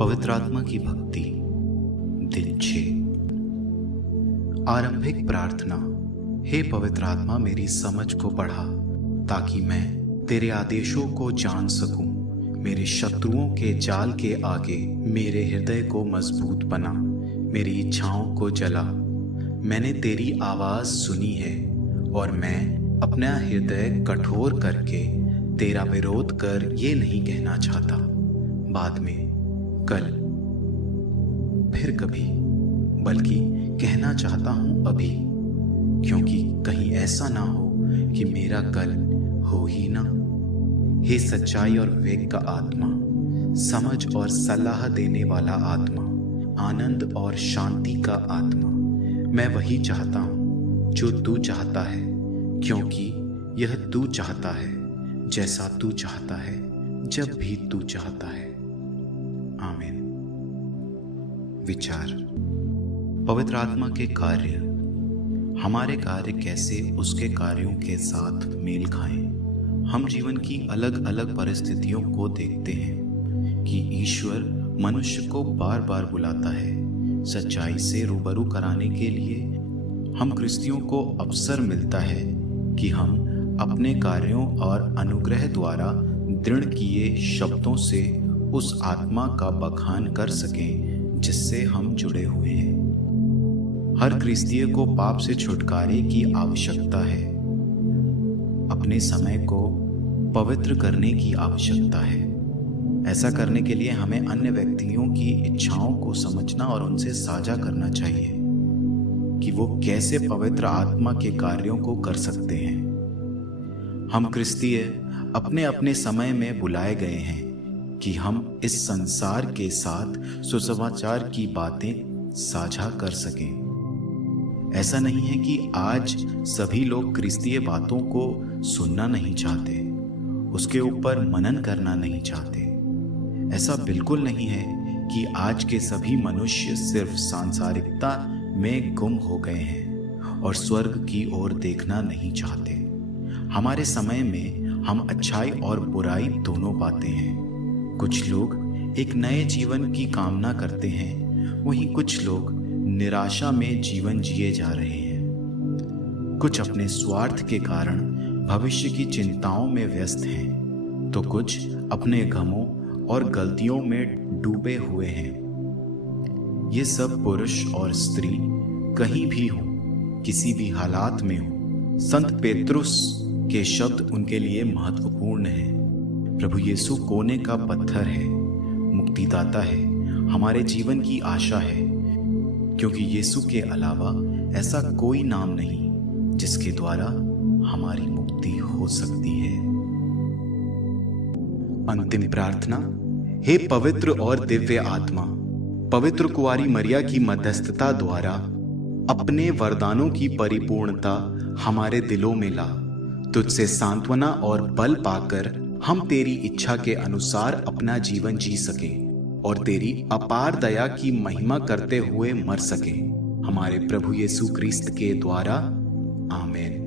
पवित्र आत्मा की भक्ति दिन 6। आरंभिक प्रार्थना। हे पवित्र आत्मा, मेरी समझ को बढ़ा ताकि मैं तेरे आदेशों को जान सकूं। मेरे शत्रुओं के जाल के आगे मेरे हृदय को मजबूत बना, मेरी इच्छाओं को जला। मैंने तेरी आवाज सुनी है और मैं अपना हृदय कठोर करके तेरा विरोध कर ये नहीं कहना चाहता बाद में, कल, फिर कभी, बल्कि कहना चाहता हूं अभी, क्योंकि कहीं ऐसा ना हो कि मेरा कल हो ही ना। हे सच्चाई और विवेक का आत्मा, समझ और सलाह देने वाला आत्मा, आनंद और शांति का आत्मा, मैं वही चाहता हूं जो तू चाहता है, क्योंकि यह तू चाहता है, जैसा तू चाहता है, जब भी तू चाहता है। आमीन। विचार। पवित्र आत्मा के कार्य। हमारे कार्य कैसे उसके कार्यों के साथ मेल खाएं। हम जीवन की अलग अलग परिस्थितियों को देखते हैं कि ईश्वर मनुष्य को बार बार बुलाता है सच्चाई से रूबरू कराने के लिए। हम क्रिस्तियों को अवसर मिलता है कि हम अपने कार्यों और अनुग्रह द्वारा दृढ़ किए शब्दों से उस आत्मा का बखान कर सकें जिससे हम जुड़े हुए हैं। हर क्रिस्तीय को पाप से छुटकारे की आवश्यकता है। अपने समय को पवित्र करने की आवश्यकता है। ऐसा करने के लिए हमें अन्य व्यक्तियों की इच्छाओं को समझना और उनसे साझा करना चाहिए कि वो कैसे पवित्र आत्मा के कार्यों को कर सकते हैं। हम क्रिस्तीय अपने अपने समय में बुलाए गए हैं कि हम इस संसार के साथ सुसमाचार की बातें साझा कर सकें। ऐसा नहीं है कि आज सभी लोग क्रिस्तीय बातों को सुनना नहीं चाहते, उसके ऊपर मनन करना नहीं चाहते। ऐसा बिल्कुल नहीं है कि आज के सभी मनुष्य सिर्फ सांसारिकता में गुम हो गए हैं और स्वर्ग की ओर देखना नहीं चाहते। हमारे समय में हम अच्छाई और बुराई दोनों पाते हैं। कुछ लोग एक नए जीवन की कामना करते हैं, वहीं कुछ लोग निराशा में जीवन जिए जा रहे हैं। कुछ अपने स्वार्थ के कारण भविष्य की चिंताओं में व्यस्त हैं, तो कुछ अपने गमों और गलतियों में डूबे हुए हैं। ये सब पुरुष और स्त्री कहीं भी हो, किसी भी हालात में हो, संत पेत्रुस के शब्द उनके लिए महत्वपूर्ण हैं। प्रभु यीशु कोने का पत्थर है, मुक्तिदाता है, हमारे जीवन की आशा है, क्योंकि यीशु के अलावा ऐसा कोई नाम नहीं जिसके द्वारा हमारी मुक्ति हो सकती है। अंतिम प्रार्थना। हे पवित्र और दिव्य आत्मा, पवित्र कुंवारी मरिया की मध्यस्थता द्वारा अपने वरदानों की परिपूर्णता हमारे दिलों में ला। तुझसे सांत्वना और बल पाकर हम तेरी इच्छा के अनुसार अपना जीवन जी सकें और तेरी अपार दया की महिमा करते हुए मर सकें। हमारे प्रभु यीशु क्रिस्त के द्वारा। आमीन।